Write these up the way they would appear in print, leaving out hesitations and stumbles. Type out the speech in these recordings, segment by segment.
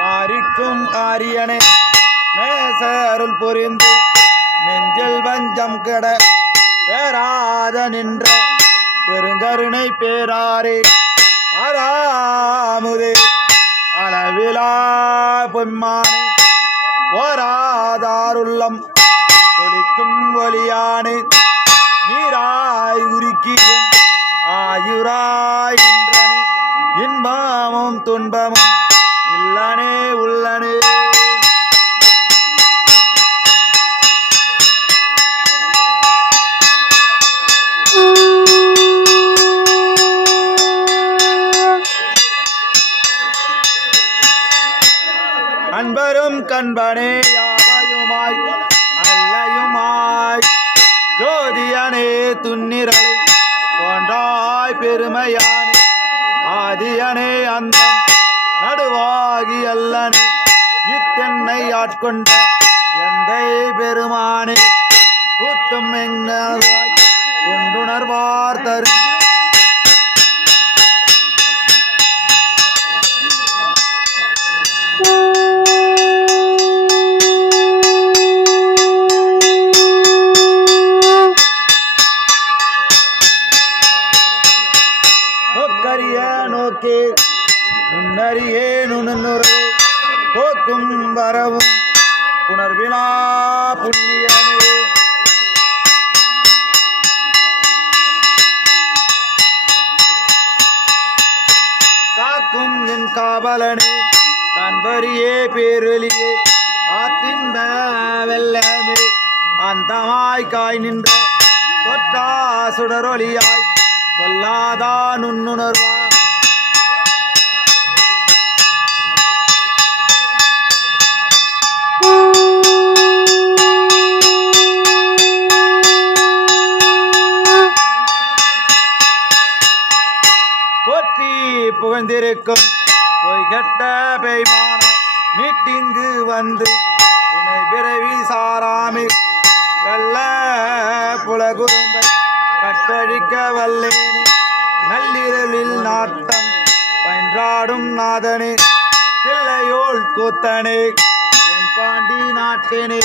பாரிக்கும் ஆரியனே நேச அருள் புரிந்து நெஞ்சில் வஞ்சம் கெட பேராத நின்ற பெருங்கருணை பேராரே ஆராமுதே அளவிலா பொம்மானே ஓராதாருள்ளம் ஒலிக்கும் ஒலியானே நீராய் உருக்கியும் ஆயுராயின்றனே இன்பமும் துன்பமும் இல்லனே உள்ளனே அன்பரும் கண்பனே யாவையுமாய் அல்லையுமாய் ஜோதியனே துன்னிரலை தோன்றாய் பெருமையானே ஆதியனே அந்தம் நடுவாகி அல்லனே இத்தென்னை ஆட்கொண்ட எந்தை பெருமானே கூட்டும் எங்களாய் கொண்டுணர்வார் தரும் நோக்கரிய நோக்கே நுண்ணறியே நுண்ணுறவே போக்கும் வரவும் புணர்வினா புண்ணியனே காக்கும் என் காவலனே கண்பரியே பேரொலியே ஆத்தின் வெல்லமே அந்தமாய் காய் நின்ற தொற்றா சுடரொலியாய் சொல்லாதா நுண்ணுணர்வா போற்றி புகழ்ந்திருக்கும் பொய்கட்ட பெய்மான மீட்டிங்கு வந்து வினை பிறவி சாராமி கல்ல புலகுரும்பை கட்டழிக்க வல்லேனே நள்ளிரலில் நாட்டம் பயின்றாடும் நாதனே தில்லையோள் கூத்தனே என் பாண்டி நாட்டினே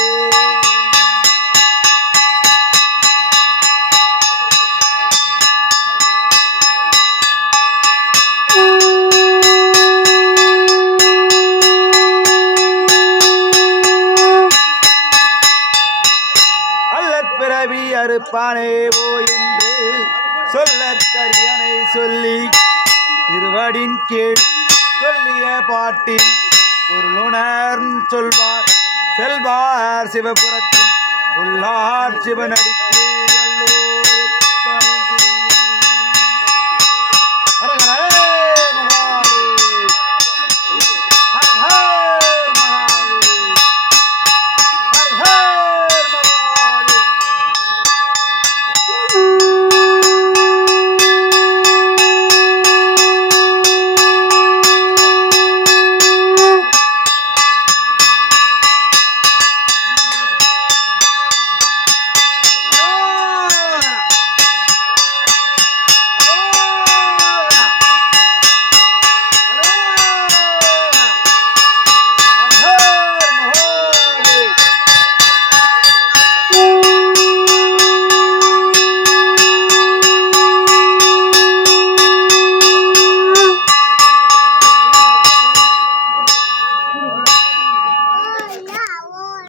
பிறவி அறுப்பானே ஓ என்று சொல்லற்கரியனை சொல்லி திருவடின் கீழ் சொல்லிய பாட்டில் பொருளுணர் சொல்வார் செல்வார் சிவபுரத்தில் உள்ளார் சிவனடிக்கு வல்லோர்